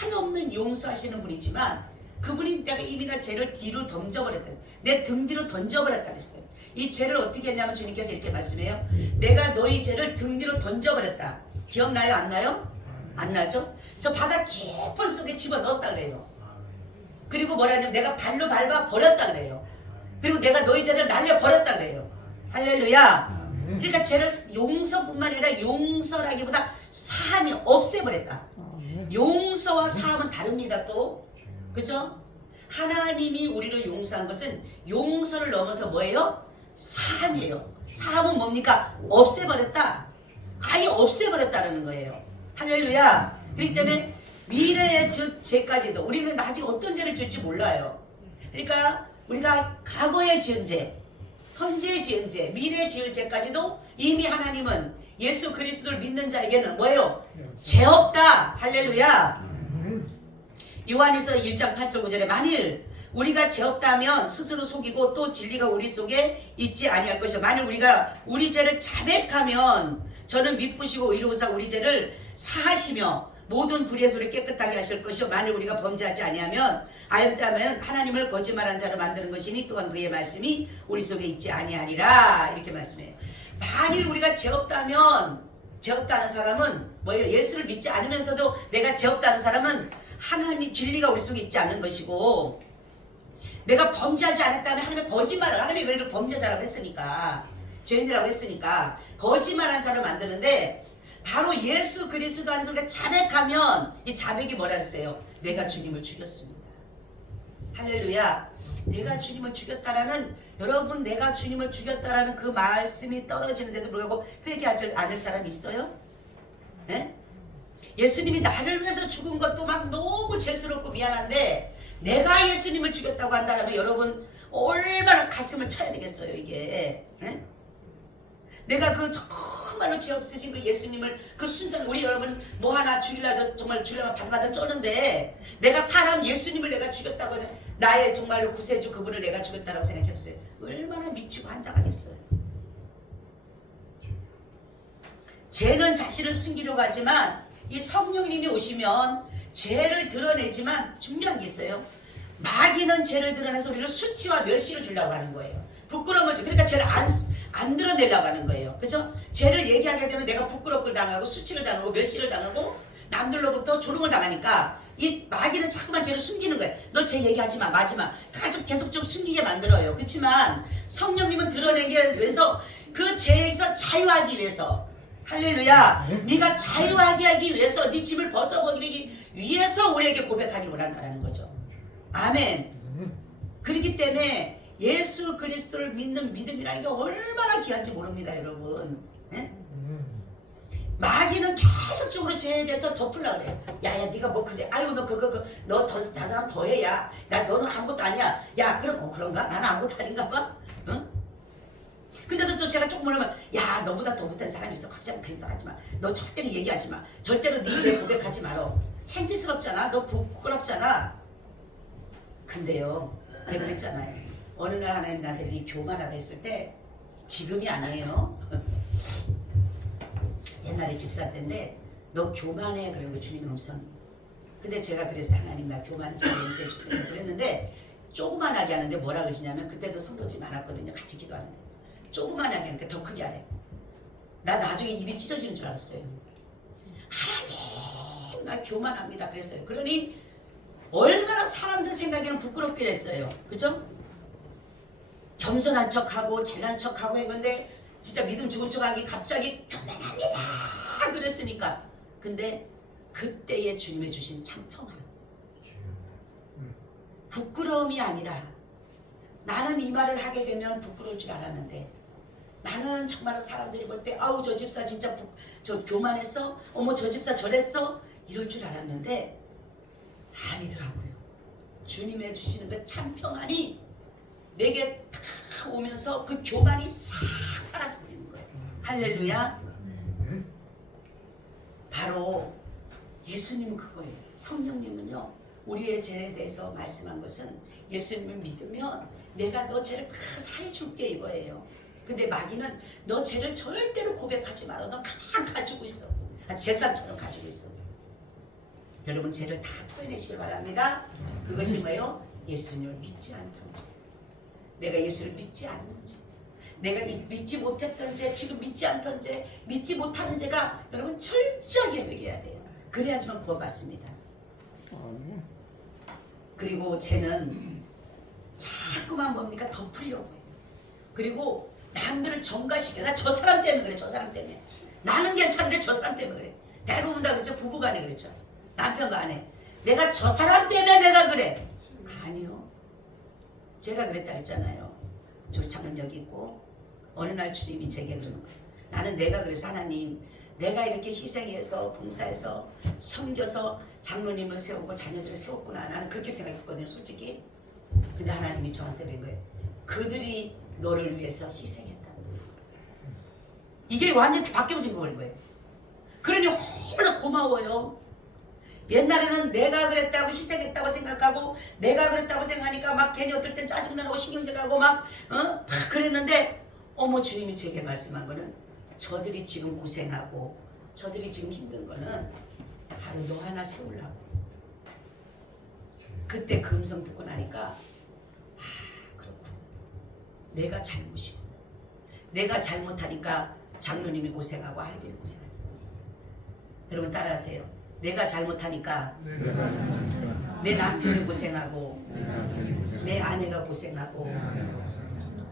한없는 용서하시는 분이지만 그분이 내가 이미 나 죄를 뒤로 던져버렸다. 내 등 뒤로 던져버렸다 그랬어요. 이 죄를 어떻게 했냐면 주님께서 이렇게 말씀해요. 내가 너희 죄를 등 뒤로 던져버렸다. 기억나요? 안 나요? 안 나죠? 저 바다 깊은 속에 집어넣었다 그래요. 그리고 뭐라냐면 내가 발로 밟아 버렸다 그래요. 그리고 내가 너희 죄를 날려버렸다 그래요. 할렐루야. 그러니까 죄를 용서뿐만 아니라 용서라기보다 사함이 없애버렸다. 용서와 사함은 다릅니다. 또 그죠? 하나님이 우리를 용서한 것은 용서를 넘어서 뭐예요? 사함이에요. 사함은 뭡니까? 없애버렸다. 아예 없애버렸다는 거예요. 할렐루야. 그렇기 때문에 미래의 죄까지도 우리는 아직 어떤 죄를 질지 몰라요. 그러니까 우리가 과거에 지은 죄, 현재 지은 죄, 미래 지을 죄까지도 이미 하나님은 예수 그리스도를 믿는 자에게는 뭐예요? 죄 없다. 할렐루야. 요한일서 1장 8절 9절에 만일 우리가 죄 없다면 스스로 속이고 또 진리가 우리 속에 있지 아니할 것이요 만일 우리가 우리 죄를 자백하면 저는 미쁘시고 의로우사 우리 죄를 사하시며 모든 불의의 소리 깨끗하게 하실 것이요 만일 우리가 범죄하지 아니하면 아였다면 하나님을 거짓말한 자로 만드는 것이니 또한 그의 말씀이 우리 속에 있지 아니하리라 이렇게 말씀해요. 만일 우리가 죄 없다면 죄 없다는 사람은 뭐예요? 예수를 믿지 않으면서도 내가 죄 없다는 사람은 하나님 진리가 우리 속에 있지 않는 것이고 내가 범죄하지 않았다면 하나님의 거짓말을 하나님이 왜 범죄자라고 했으니까 죄인이라고 했으니까 거짓말한 자를 만드는데 바로 예수 그리스도 안에서 우리가 자백하면 이 자백이 뭐라 그랬어요? 내가 주님을 죽였습니다. 할렐루야. 내가 주님을 죽였다라는 여러분 내가 주님을 죽였다라는 그 말씀이 떨어지는데도 불구하고 회개하지 않을 사람이 있어요? 네? 예수님이 나를 위해서 죽은 것도 막 너무 죄스럽고 미안한데 내가 예수님을 죽였다고 한다면 여러분 얼마나 가슴을 쳐야 되겠어요 이게. 네? 내가 그 정말로 죄 없으신 그 예수님을 그 순전 우리 여러분 뭐 하나 죽이려도 정말 죽이려면 바들바들 쩌는데 내가 사람 예수님을 내가 죽였다고 나의 정말로 구세주 그분을 내가 죽였다라고 생각해보세요. 얼마나 미치고 한장하겠어요. 죄는 자신을 숨기려고 하지만 이 성령님이 오시면 죄를 드러내지만 중요한 게 있어요. 마귀는 죄를 드러내서 우리를 수치와 멸시를 주려고 하는 거예요. 부끄러움을 그러니까 죄를 안 드러내려고 하는 거예요. 그렇죠? 죄를 얘기하게 되면 내가 부끄럽고 당하고 수치를 당하고 멸시를 당하고 남들로부터 조롱을 당하니까 이 마귀는 자꾸만 죄를 숨기는 거예요. 너 죄 얘기하지 마, 마지 마. 계속 좀 숨기게 만들어요. 그렇지만 성령님은 드러내기 위해서 그 죄에서 자유하기 위해서 할렐루야. 네가 자유하게 하기 위해서 네 집을 벗어버리기 위해서 우리에게 고백하기 원한다는 거죠. 아멘. 그렇기 때문에 예수 그리스도를 믿는 믿음이라는 게 얼마나 귀한지 모릅니다 여러분. 네? 마귀는 계속적으로 죄에 대해서 덮으려고 그래요. 야야 네가 뭐 그제 아유 너 너 저 사람 더 해야 야 너는 아무것도 아니야. 야 그럼 그런가? 나는 아무것도 아닌가 봐. 응? 근데도 또 제가 조금 뭐라면 야 너보다 더 못한 사람이 있어. 걱정 하지 마. 너 절대로 얘기하지 마. 절대로 네 죄 고백하지 말어. 창피스럽잖아. 너 부끄럽잖아. 근데요 내가 그랬잖아요. 어느 날 하나님 나한테 네 교만하다 했을 때 지금이 아니에요. 옛날에 집사 때인데 너 교만해 그러고 주님 음성. 근데 제가 그래서 하나님 나 교만은 잘 용서해 주세요 그랬는데 조그만하게 하는데 뭐라 그러시냐면 그때도 성도들이 많았거든요. 같이 기도하는데 조그만하게 하니까 더 크게 하래. 나 나중에 입이 찢어지는 줄 알았어요. 하나님 나 교만합니다 그랬어요. 그러니 얼마나 사람들 생각에는 부끄럽게 했어요. 그죠? 겸손한 척하고 잘난 척하고 했는데 진짜 믿음 죽은 척하기 갑자기 교만합니다 그랬으니까. 근데 그때에 주님이 주신 참 평안 부끄러움이 아니라 나는 이 말을 하게 되면 부끄러울 줄 알았는데 나는 정말로 사람들이 볼 때 아우 저 집사 진짜 저 교만했어 어머 저 집사 저랬어 이럴 줄 알았는데 아니더라고요. 주님의 주시는 그 참 평안이 내게 탁 오면서 그 교만이 싹 사라져버리는 거예요. 할렐루야. 바로 예수님은 그거예요. 성령님은요 우리의 죄에 대해서 말씀한 것은 예수님을 믿으면 내가 너 죄를 다 사해줄게 이거예요. 근데 마귀는 너 죄를 절대로 고백하지 마라. 너 가만 가지고 있어. 재산처럼 가지고 있어. 여러분 죄를 다 토해내시길 바랍니다. 그것이 뭐예요? 예수님을 믿지 않던 죄. 내가 예수를 믿지 않는 죄. 내가 믿지 못했던 죄, 지금 믿지 않던 죄, 믿지 못하는 죄가 여러분 철저하게 회개해야 돼요. 그래야지만 구원받습니다. 그리고 죄는 자꾸만 뭡니까? 덮으려고 해요. 그리고 남들을 정가시켜. 나 저 사람 때문에 그래. 저 사람 때문에. 나는 괜찮은데 저 사람 때문에 그래. 대부분 다 그렇죠. 부부간에 그렇죠. 남편과 아내. 내가 저 사람 때문에 내가 그래. 아니요. 제가 그랬다 그랬잖아요. 저기 장로님 여기 있고 어느 날 주님이 제게 그러는 거예요. 나는 내가 그래서 하나님 내가 이렇게 희생해서 봉사해서 섬겨서 장로님을 세우고 자녀들을 세웠구나. 나는 그렇게 생각했거든요. 솔직히. 근데 하나님이 저한테 낸 거예요. 그들이 너를 위해서 희생했다. 이게 완전히 바뀌어진 거예요. 그러니 얼마나 고마워요. 옛날에는 내가 그랬다고 희생했다고 생각하고 내가 그랬다고 생각하니까 막 괜히 어떨 땐 짜증나고 신경질나고 막 그랬는데 어머 주님이 제게 말씀한 거는 저들이 지금 고생하고 저들이 지금 힘든 거는 바로 너 하나 세우려고. 그때 그 음성 듣고 나니까 그렇군. 내가 잘못이고 내가 잘못하니까 장로님이 고생하고 아이들이 고생하고. 여러분 따라하세요. 내가 잘못하니까 내 남편이 고생하고 내 아내가 고생하고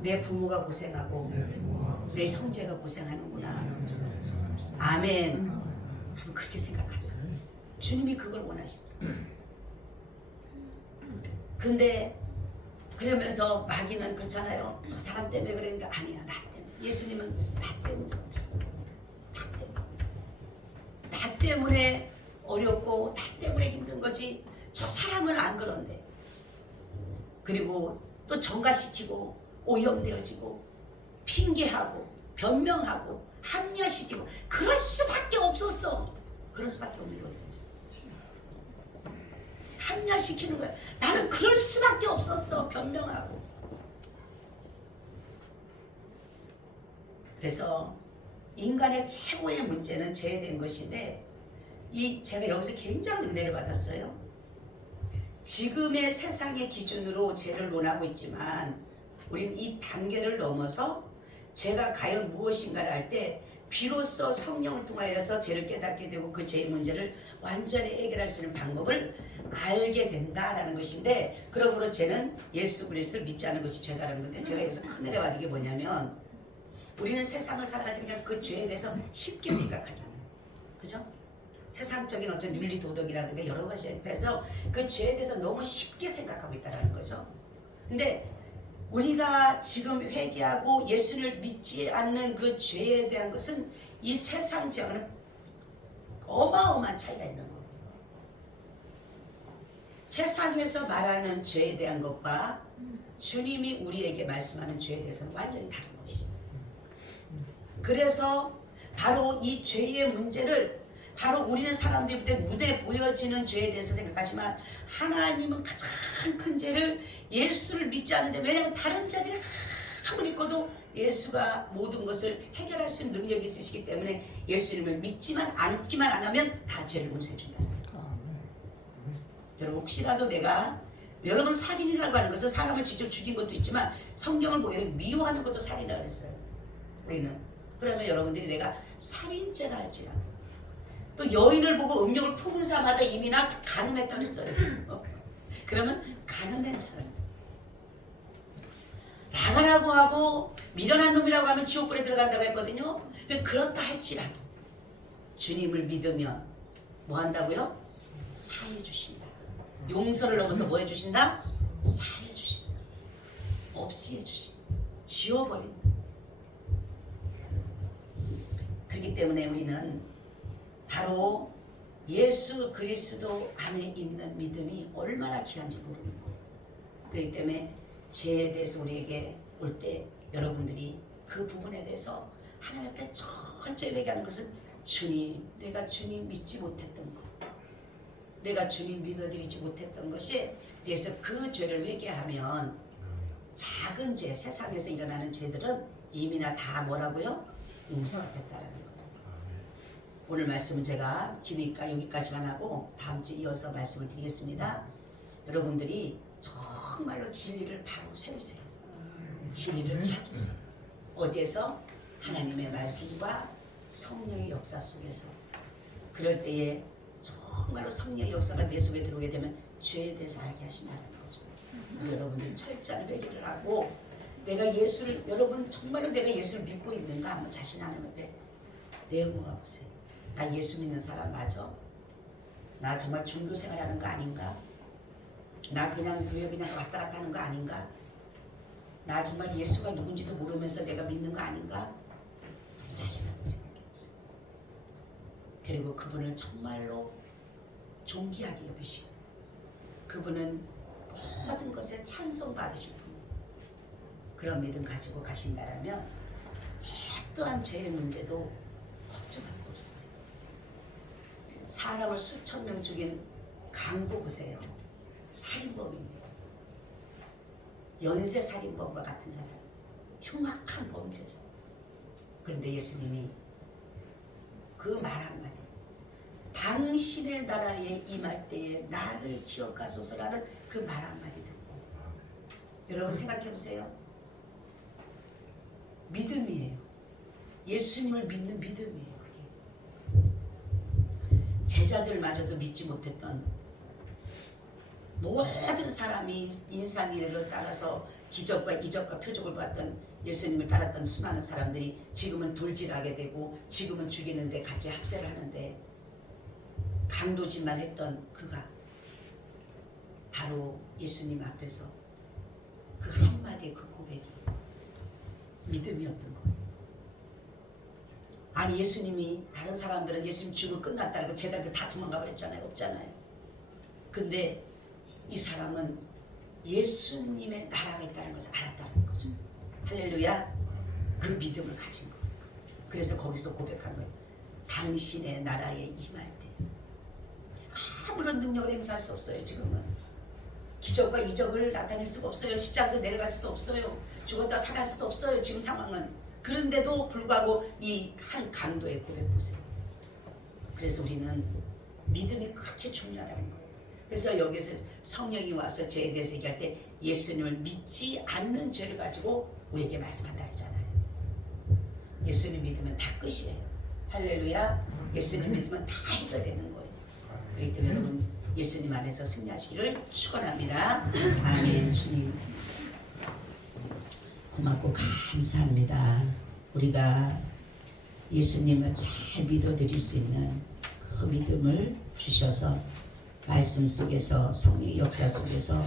내 부모가 고생하고 내 형제가 고생하는구나. 아멘. 그렇게 생각하세요. 주님이 그걸 원하시다. 근데 그러면서 마귀는 그렇잖아요. 저 사람 때문에 그러는데 아니야. 나 때문에. 예수님은 나 때문에. 나 때문에 어렵고 나 때문에 힘든 거지 저 사람은 안 그런데. 그리고 또 정가시키고 오염되어지고 핑계하고 변명하고 합리화시키고 그럴 수밖에 없었어. 그럴 수밖에 없는 게 어디 있어. 합리화시키는 거야. 나는 그럴 수밖에 없었어. 변명하고. 그래서 인간의 최고의 문제는 죄된 것인데 제가 여기서 굉장히 은혜를 받았어요. 지금의 세상의 기준으로 죄를 논하고 있지만 우리는 이 단계를 넘어서 죄가 과연 무엇인가를 알 때 비로소 성령을 통하여서 죄를 깨닫게 되고 그 죄의 문제를 완전히 해결할 수 있는 방법을 알게 된다라는 것인데, 그러므로 죄는 예수 그리스도를 믿지 않는 것이 죄다라는 건데, 제가 여기서 큰 은혜 받은 게 뭐냐면 우리는 세상을 살아갈 때 그냥 그 죄에 대해서 쉽게 생각하잖아요. 그죠? 세상적인 어떤 윤리 도덕이라든가 여러 가지에 대해서 그 죄에 대해서 너무 쉽게 생각하고 있다는 거죠. 근데 우리가 지금 회개하고 예수를 믿지 않는 그 죄에 대한 것은 이 세상 죄와는 어마어마한 차이가 있는 거예요. 세상에서 말하는 죄에 대한 것과 주님이 우리에게 말씀하는 죄에 대해서는 완전히 다른 것이죠. 그래서 바로 이 죄의 문제를 바로 우리는 사람들이 볼 때 눈에 보여지는 죄에 대해서 생각하지만 하나님은 가장 큰 죄를 예수를 믿지 않는 죄, 왜냐하면 다른 죄들이 아무리 있고도 예수가 모든 것을 해결할 수 있는 능력이 있으시기 때문에 예수님을 믿지만 않기만 안 하면 다 죄를 용서해준다는 거죠. 여러분 혹시라도 여러분 살인이라고 하는 것은 사람을 직접 죽인 것도 있지만 성경을 보게 되면 미워하는 것도 살인이라고 그랬어요. 우리는. 그러면 여러분들이 내가 살인죄라 할지라도 또 여인을 보고 음욕을 품은 자마다 이미나 간음했다 그랬어요. 그러면 간음한 자는 나가라고 하고 미련한 놈이라고 하면 지옥불에 들어간다고 했거든요. 그렇다 할지라도 주님을 믿으면 뭐 한다고요? 사해 주신다. 용서를 넘어서 뭐 해주신다? 사해 주신다. 없이 해주신다. 지워버린다. 그렇기 때문에 우리는 바로 예수 그리스도 안에 있는 믿음이 얼마나 귀한지 모르는 거예요. 그렇기 때문에 죄에 대해서 우리에게 올 때 여러분들이 그 부분에 대해서 하나님 앞에 철저히 회개하는 것은 주님, 내가 주님 믿지 못했던 것, 내가 주님 믿어드리지 못했던 것에 대해서 그 죄를 회개하면 작은 죄, 세상에서 일어나는 죄들은 이미나 다 뭐라고요? 용서하겠다라는 거예요. 오늘 말씀은 제가 기니까 여기까지만 하고 다음 주에 이어서 말씀을 드리겠습니다. 여러분들이 정말로 진리를 바로 세우세요. 진리를 찾으세요. 어디에서? 하나님의 말씀과 성령의 역사 속에서. 그럴 때에 정말로 성령의 역사가 내 속에 들어오게 되면 죄에 대해서 알게 하신다는 거죠. 그래서 여러분들이 철저한 회개를 하고 여러분 정말로 내가 예수를 믿고 있는가 한번 자신 하나님 앞에 내어놓아 보세요. 나 예수 믿는 사람 맞아? 나 정말 종교 생활하는 거 아닌가? 나 그냥 교회 그냥 왔다 갔다 하는 거 아닌가? 나 정말 예수가 누군지도 모르면서 내가 믿는 거 아닌가? 자신하고 생각해보세요. 그리고 그분을 정말로 존귀하게 여기시고 그분은 모든 것에 찬송 받으실 분. 그런 믿음 가지고 가신다라면 어떠한 죄의 문제도 걱정할 거 없습니다. 사람을 수천 명 죽인 강도 보세요. 살인범이에요. 연쇄 살인범과 같은 사람. 흉악한 범죄죠. 그런데 예수님이 그 말 한마디, 당신의 나라에 임할 때에 나를 기억하소서라는 그 말 한마디 듣고, 여러분 생각해 보세요. 믿음이에요. 예수님을 믿는 믿음이에요. 그게 제자들마저도 믿지 못했던 모든 사람이 인산이를 따라서 기적과 이적과 표적을 봤던 예수님을 따랐던 수많은 사람들이 지금은 돌질하게 되고 지금은 죽이는데 같이 합세를 하는데, 강도짓만 했던 그가 바로 예수님 앞에서 그 한마디의 그 고백이 믿음이었던 거예요. 아니 예수님이, 다른 사람들은 예수님 죽음 끝났다고 제자들 다 도망가 버렸잖아요. 없잖아요. 근데 이 사람은 예수님의 나라가 있다는 것을 알았다는 거죠. 할렐루야. 그 믿음을 가진 거예요. 그래서 거기서 고백한 거예요. 당신의 나라에 임할 때 아무런 능력을 행사할 수 없어요. 지금은 기적과 이적을 나타낼 수가 없어요. 십자가에서 내려갈 수도 없어요. 죽었다 살아날 수도 없어요. 지금 상황은. 그런데도 불구하고 이 한 강도의 고백 보세요. 그래서 우리는 믿음이 그렇게 중요하다는 거예요. 그래서 여기서 성령이 와서 죄에 대해서 얘기할 때 예수님을 믿지 않는 죄를 가지고 우리에게 말씀한다 그러잖아요. 예수님 믿으면 다 끝이에요. 할렐루야. 예수님 믿으면 다 해결되는 거예요. 그렇기 때문에 여러분 예수님 안에서 승리하시기를 축원합니다. 아멘. 주님 고맙고 감사합니다. 우리가 예수님을 잘 믿어드릴 수 있는 그 믿음을 주셔서 말씀 속에서 성령의 역사 속에서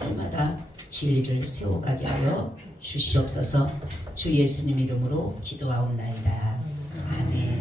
날마다 진리를 세워가게 하여 주시옵소서. 주 예수님 이름으로 기도하옵나이다. 아멘.